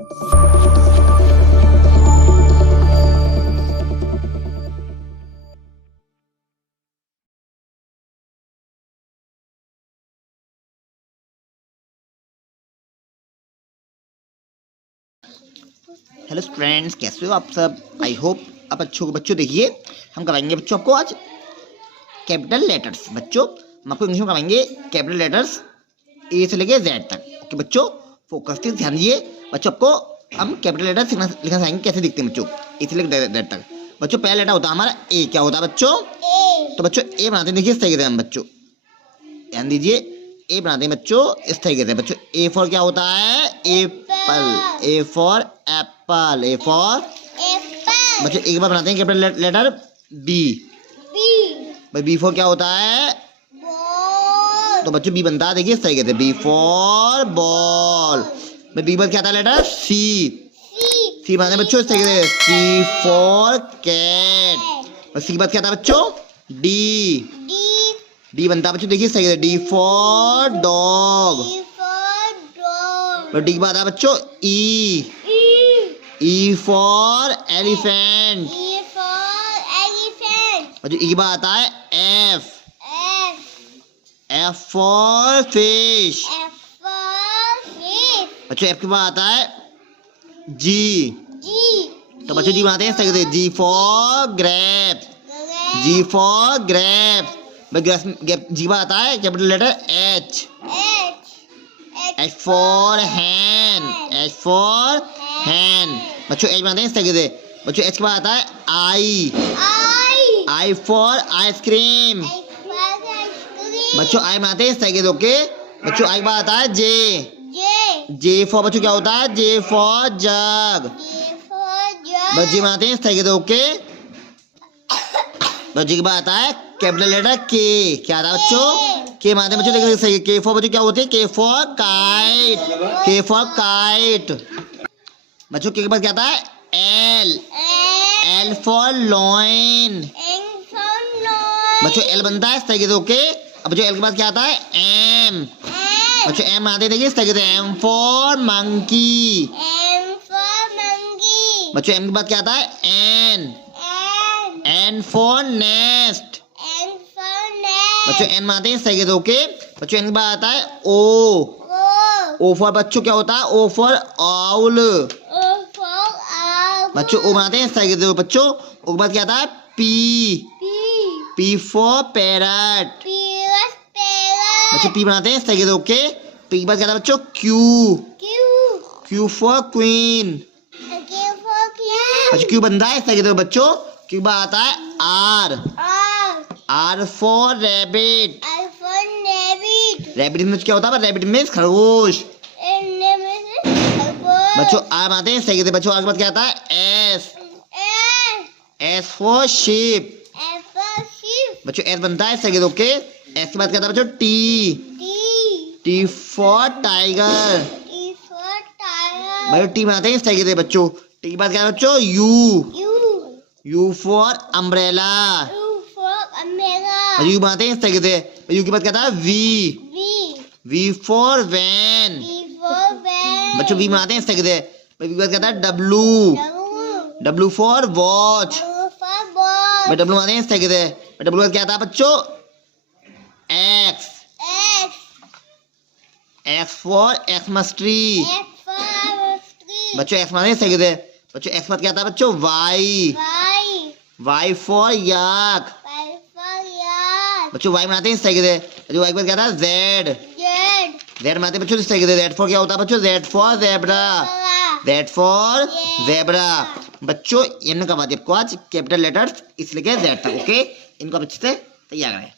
Hello students, कैसे हो आप सब? आई होप आप बच्चों देखिए, हम करवाएंगे बच्चों आपको आज कैपिटल लेटर्स। बच्चों हम आपको इंग्लिश में करवाएंगे कैपिटल लेटर्स ए से लेके जेड तक। ओके बच्चों, फोकस से ध्यान दीजिए। बच्चों आपको हम कैपिटल लेटर्स लिखना सिखाएंगे, कैसे दिखते हैं बच्चों ए से लेकर जेड तक। बच्चों पहला लेटर होता है हमारा ए। क्या होता है बच्चों? ए। तो बच्चों ए बनाते हैं, देखिए इस तरीके से हम बच्चों ध्यान दीजिए, ए बनाते हैं बच्चों इस तरीके से। बच्चों ए फॉर क्या होता है? Apple. A for Apple. A for Apple. बच्चों एक बार बनाते हैं कैपिटल लेटर बी। भाई बी फॉर क्या होता है? बॉल। तो बच्चों बी बनता है, देखिए इस तरीके से, बी फॉर बॉल। भाई बी पर क्या था लेटर? सी। सी बनाते हैं बच्चों इस तरीके से, सी फॉर कैट। सी के बाद क्या था बच्चों? डी। डी बनता है बच्चों, देखिए सही है, डी फॉर डॉग। डी के बाद है बच्चों ई। E for elephant. बच्चों ई के बाद आता है एफ। F for fish. बच्चों एफ के बाद आता है जी। तो बच्चों जी बनाते हैं इस तरीके से, G for grape. G for grape. G आता है capital letter H. H for hen. H for hen. बच्चों एच बनाते हैं इस तरीके से। बच्चों एच के बाद आता है आई। I for ice cream. बच्चों आई बनाते हैं इस तरीके से। ओके बच्चों आई के बाद आता है जे। जे फॉर बच्चों क्या होता है? J for jug. बच्चे बनाते हैं इस तरीके से। ओके बच्चे के बाद आता है कैपिटल लेटर के। क्या आता है बच्चों? के मानते हैं बच्चों, देखिए सही है। के फॉर बच्चों क्या होती है? K for kite. K for kite. बच्चों के बाद क्या आता है? एल। L for lion. बच्चों एल बनता है इस तरीके से। ओके अब बच्चों एल के बाद क्या आता है? एम। बच्चों एम आते हैं, देखिए इस तरीके से, एम फॉर मंकी। बच्चों एम के बाद क्या आता है? एन। N for nest. बच्चों एन आते हैं इस तरीके से। ओके बच्चों एन के बाद आता है ओ। ओ फॉर बच्चों क्या होता है? O for owl. बच्चों ओ बनाते हैं इस तरीके से। बच्चों ओ के बाद क्या आता है? पी। P for parrot. बच्चों पी बनाते हैं इस तरीके से। ओके पी के बाद क्या आता है बच्चों? क्यू। Q for queen. बच्चों क्यू बनता है इस तरीके से। बच्चों क्यू के बाद आता है R. R for rabbit. Rabbit means क्या होता है? रैबिट मीन्स खरगोश। बच्चों आर आते हैं सही से। बच्चों आर के बाद क्या आता है? एस। S for sheep. बच्चों एस बनता है सही से। ओके एस के बाद क्या आता है बच्चों? टी। T for tiger. बच्चों टी बनाते हैं इस तरीके से। बच्चों टी के बाद क्या है बच्चों? You. You for umbrella. You बनाते हैं इस तरीके से। यू के बाद क्या था? वी। V for van. बच्चों वी बनाते हैं इस तरीके से। वी के बाद क्या था? W. W for watch. W बनाते हैं इस तरीके से। डब्लू के बाद क्या था बच्चों? X. X for Xmas tree. बच्चों एक्स बनाते हैं इस तरीके से। बच्चों एक्स बाद क्या था बच्चों? वाई। Y for yak. बच्चों वाई बनाते हैं इस तरीके से। बच्चों वाई के बाद क्या था? जेड। जेड बनाते हैं बच्चों इस तरीके से। जेड फॉर क्या होता है बच्चों? Z for zebra. Z for zebra. बच्चों इनका बात आपको आज कैपिटल लेटर्स इसलिए जेड तक। ओके इनको आप अच्छे से तैयार करें।